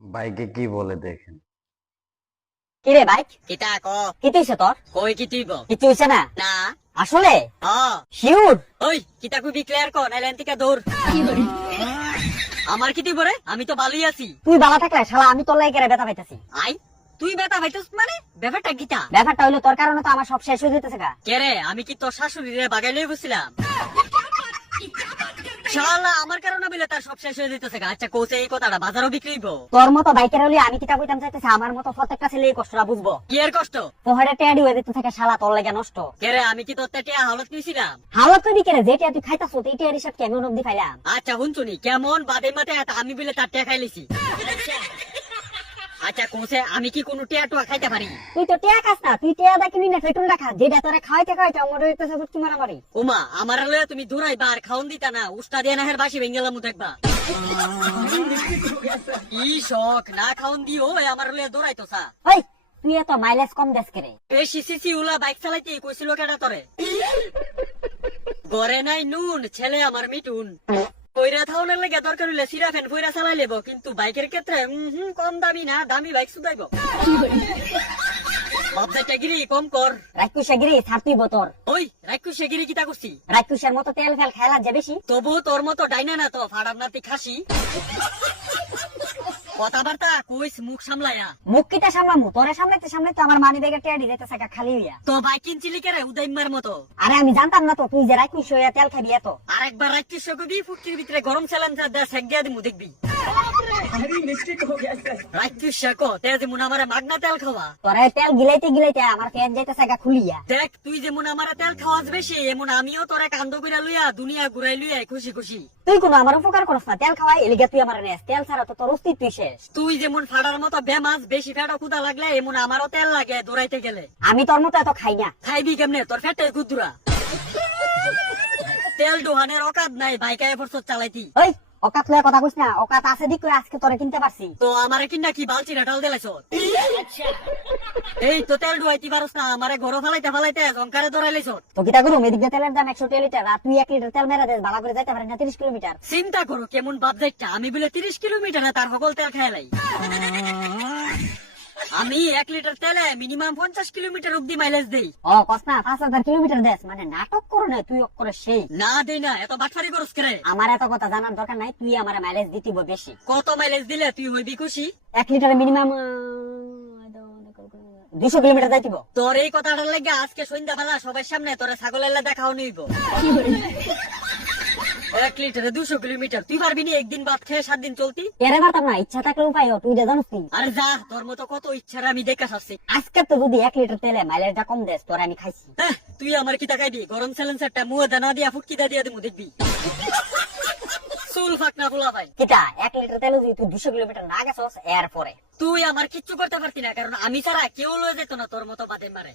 বাইকে কি বলে দেখেন। কিরে বাইক কিতা ক কি হইছে তোর? কই কি তুইব কিছু হইছে না না আসলে? শিওর? ওই কিতা কুবি ক্লিয়ার কর নাইলে এনতিকা দৌড় আমার কি তুই বরে আমি তো ভালোই আছি তুই বালা থাকলে শালা আমি তোর লাগি ব্যথা পাইতাছি। আই তুই বেটা ভাইতাস মানে ব্যাপারটা কিতা ব্যাপারটা হইলো তোর কারণে তো আমার সব শেষ হয়ে যেতেছে গা। কে রে আমি কি তোর শাশুড়ি রে বাগাই লই বসছিলাম শালা আমার কারণে বলে তার সব শেষ হয়ে যেতেছে গা। আচ্ছা কোসে এই কথাটা বাজারও বিক্রি হইব তোর মতো বাইকের হলে আমি কিতা কইতাম চাইতেছি আমার মতো প্রত্যেকটা ছেলে এই কষ্টটা বুঝবো। কি এর কষ্ট পোহাড়ে টেয়াডি হয়ে যেতে থাকে শালা তোর লাগা নষ্ট। কে রে আমি কি তোর টিয়া হালত নিছিলাম হাওয়া কইবি কেরে যেটা তুই খাইতাছ এই টেয়ার হিসাব কেমন অবধি পাইলাম। আচ্ছা হুনছুনি কেমন বাদে মাতে আমি বলে তার টিয়া খাইলিছি আচ্ছা কোসে আমি কি কোনো টিয়া টুয়া খাইতে পারি তুই তো টেয়া খাস না, তুই টেয়া দা কিনি না পেট্রোল খা যেটা তোরে খাইতে খাইতে আমার হইতেছে বুঝছি মারামারি। উমা আমার লয়ে তুমি দূরাইবা আর খাওন দিতা না উস্তা দিয়ে নাহের বাসি ভেঙ্গেলাম দেখবা কি শখ না খাওন দিও আমার লয়ে দৌড়াইতো সা ওই তুই এত মাইলেজ কম দেশ করে। বেশি সিসি উলা বাইক চালাইতে কইছিল কেডা তোরে গরে নাই নুন ছেলে আমার মিটুন কইরা থাউনের লাগে দরকার হইলে সিরা ফ্যান কইরা চালাই লেব কিন্তু বাইকের ক্ষেত্রে কম দামি না দামি বাইক সুদাইব বাপদাটা গিরি কম কর রাক্ষুসা গিরি ছাড়তুই বতর ওই রাক্ষু সেগিরি কিতা করছি রাক্ষুসের মতো তেল ফেল খেলা যে বেশি। তবু তোর মতো ডাইনা না তো ফাড়ার নাতি খাসি কথাবার্তা কইস মুখ সামলায়া মুখ কিটা সামলামু তোরে সামলাইতে সামলাইতে আমার মানি ব্যাগের টেয়াডি যেতে থাকা খালি হইয়া। তো বাইক কিনছিলি কেরে উদয়মার মতো আরে আমি জানতাম না তো তুই যে রাক্ষুস হইয়া তেল খাবি এত। আরেকবার রাক্ষিস কবি ফুটকির ভিতরে গরম চ্যালেঞ্জ দা সেক দিয়া দিমু দেখবি রাক্ষিস কো তে যেমন আমারে মাগনা তেল খাওয়া তোরে তেল গিলাইতে গিলাইতে আমার পেট যেতে থাকা খুলিয়া। দেখ তুই যেমন আমারে তেল খাওয়াস বেশি এমন আমিও তোরে কান্দ কইরা লইয়া দুনিয়া ঘুরাই লইয়া খুশি খুশি তুই কোনো আমার উপকার করস না তেল খাওয়াই এলিগা তুই আমার নেস তেল ছাড়া তো তোর অস্তিত্বই শেষ। তুই যেমন ফাড়ার মতো বেমাস বেশি ফেটা ক্ষুদা লাগলে এমন আমারও তেল লাগে দৌড়াইতে গেলে আমি তোর মতো এত খাই না। খাইবি কেমনে তোর ফেটে গুদুরা তেল ডোহানের অকাত নাই বাইকা এফোর্স চালাইতি ওই অকাত লয়ে কথা কইস না, অকাত আছে দিক করে আজকে তোরে কিনতে পারছি। তো আমারে কিনা কি বালতি রাটাল দিলাইছ এই তো তেল ডুয়াইতি পারস না আমারে ঘর ফালাইতে ফালাইতে জঙ্কারে ধরাইলাইছ তো কিতা করুম এদিক দিয়ে তেলের দাম 100 লিটার আর তুই 1 লিটার তেল মেরা দেস ভালো করে যাইতে পারে না 30 কিলোমিটার। চিন্তা করো কেমন বাপ যাইটা আমি বলে 30 কিলোমিটারে তার সকল তেল খাইলাই আমি 1 লিটার তেলে মিনিমাম 50 কিলোমিটার অব্দি মাইলেজ দেই। ও কস না 5000 কিলোমিটার দেস মানে নাটক করো না তুই করে সেই। না দেই না এত বাটফারি করস করে আমার এত কথা জানার দরকার নাই, তুই আমার মাইলেজ দিতিব বেশি। কত মাইলেজ দিলে তুই হইবি খুশি 1 লিটারে মিনিমাম 200 কিলোমিটার যাইতিব। তোর এই কথাটার লাগে আজকে সন্ধ্যা বেলা সবার সামনে তোরে ছাগলের দেখাও নিব 1 লিটারে 200 কিলোমিটার তুই পারবি নি একদিন ভাত খেয়ে 7 দিন চলতি এরে পারতাম না, ইচ্ছা থাকলে উপায় তুই যে জানিস নি। আরে যা তোর মতো কত ইচ্ছা আমি দেখা আসছি আজকে তো যদি 1 লিটার তেলে মাইলেজটা কম দেস তোর আমি খাইছি। তুই আমার কি তাকাইবি গরম চ্যালেঞ্জারটা মুয়ে দানা দিয়া ফুটকি দিয়া দিমু দেখবি চুল ফাঁক না বলা ভাই কিতা 1 লিটার তেল যদি তুই 200 কিলোমিটার না গেছস এর পরে তুই আমার কিচ্ছু করতে পারতি না কারণ আমি ছাড়া কেউ লয়ে যেত না তোর মতো বাদে মারে